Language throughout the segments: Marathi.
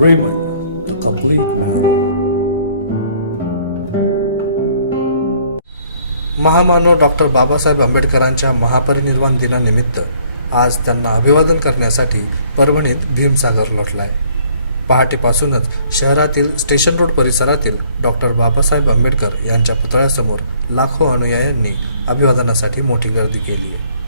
Raymond, the complete man. महामानव डॉक्टर बाबासाहेब आंबेडकरांच्या महापरिनिर्वाण दिनानिमित्त आज त्यांना अभिवादन करण्यासाठी परभणीत भीमसागर लोटलाय. पहाटेपासूनच शहरातील स्टेशन रोड परिसरातील डॉक्टर बाबासाहेब आंबेडकर यांच्या पुतळ्यासमोर लाखो अनुयायांनी अभिवादनासाठी मोठी गर्दी केली आहे.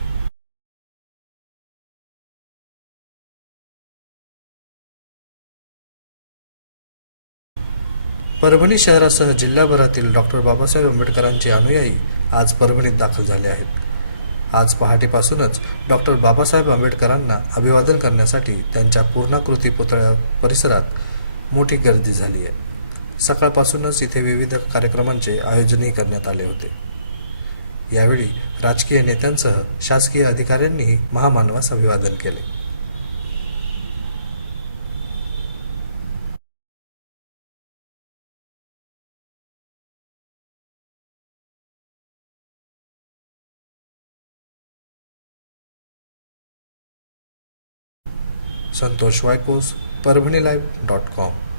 परभणी शहरासह जिल्ह्याभरातील डॉक्टर बाबासाहेब आंबेडकरांचे अनुयायी आज परभणीत दाखल झाले आहेत. आज पहाटेपासूनच डॉक्टर बाबासाहेब आंबेडकरांना अभिवादन करण्यासाठी त्यांच्या पूर्णाकृती पुतळ्या परिसरात मोठी गर्दी झाली आहे. सकाळपासूनच इथे विविध कार्यक्रमांचे आयोजनही करण्यात आले होते. यावेळी राजकीय नेत्यांसह शासकीय अधिकाऱ्यांनीही महामानवास अभिवादन केले. संतोष वायकोस, परभणीलाईव्ह.com